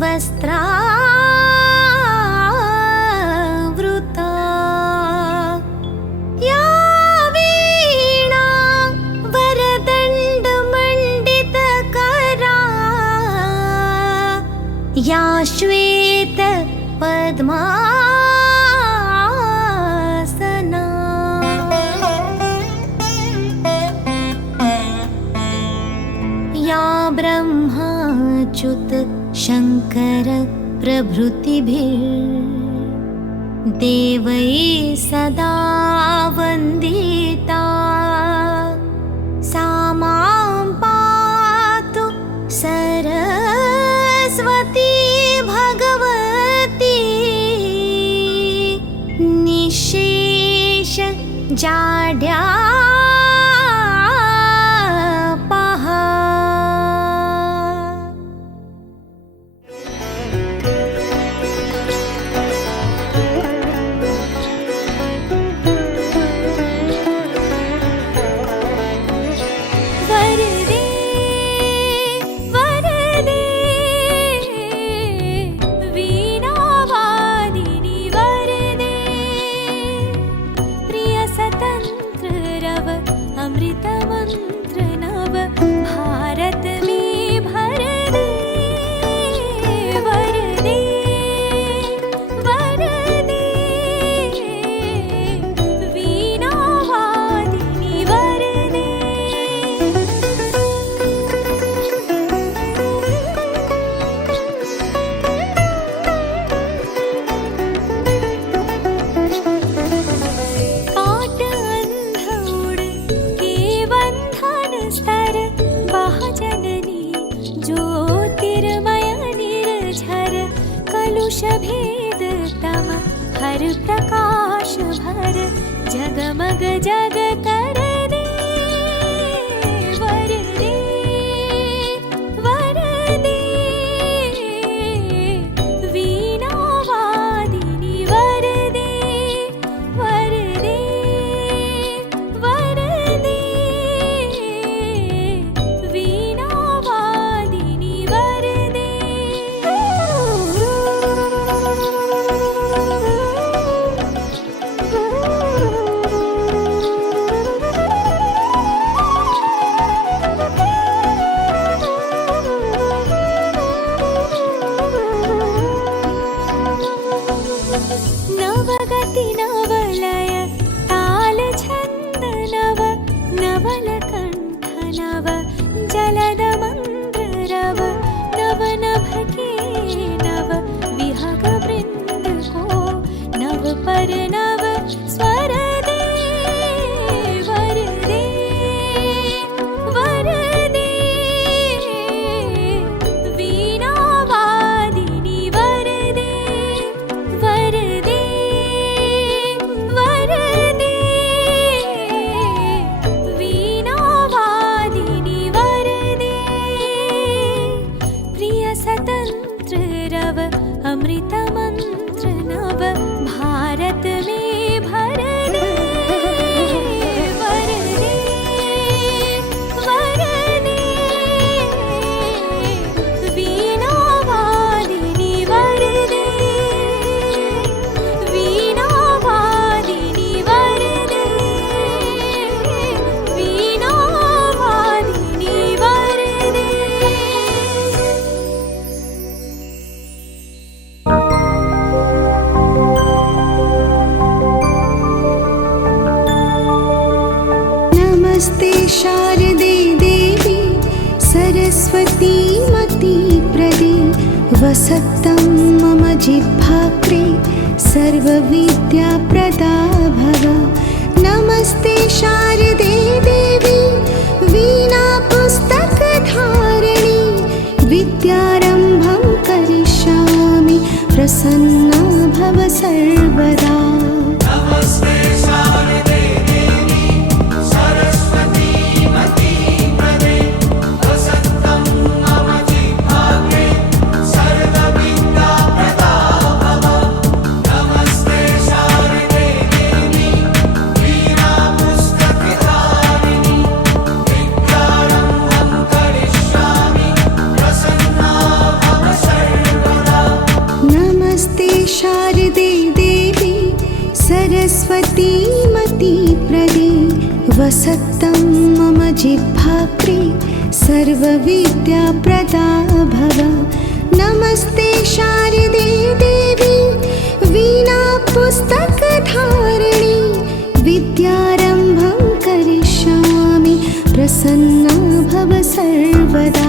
वस्त्रावृता या वीणा वरदण्डमण्डितकरा या श्वेत पद्मासना या ब्रह्माच्युत शङ्कर प्रभृतिभिर्देवैः सदा वन्दिता सा मां पातु सरस्वती भगवती निःशेष जाड्या भेद तम हर प्रकाश भर जगमग जग कर दे वर दे वर दे वीणा वादिनी वर दे वर दे वर दे वीणा वादिनी वर दे नवगति नवलय ताल छंद नव नवल कंठ नव जलद मंद्र रव नव नभ के नव विहग वृंद को नव पर नव स्वर दे वर दे वर दे वीणा वादिनी वर दे वर दे वर दे वीणा वादिनी वर दे प्रिय स्वतंत्र रव अमृत मंत्र नव भारत में भर दे वर दे वर दे वीणा वादिनी वर दे वीणा वादिनी वर दे वीणा वादिनी वर दे। नमस्ते शारदे देवी सरस्वती मति प्रदे वसतं मम जिह्वाग्रे सर्वविद्याप्रदा भव। नमस्ते शारदे देवी वीणा पुस्तकधारिणी विद्यारम्भं करिष्यामि प्रसन्ना भव सर्वदा। नमस्ते शारदे देवी सरस्वती मति प्रदे वसन्तं मम जिह्वाग्रे सर्वविद्याप्रदा भव। नमस्ते शारदे देवी वीणा पुस्तकधारिणी विद्यारम्भं करिष्यामि प्रसन्ना वसत्तं मम जिह्वाग्रे सर्वविद्याप्रदा भव। नमस्ते शारदे देवी वीणापुस्तकधारिणी विद्यारम्भं करिष्यामि प्रसन्ना भव सर्वदा।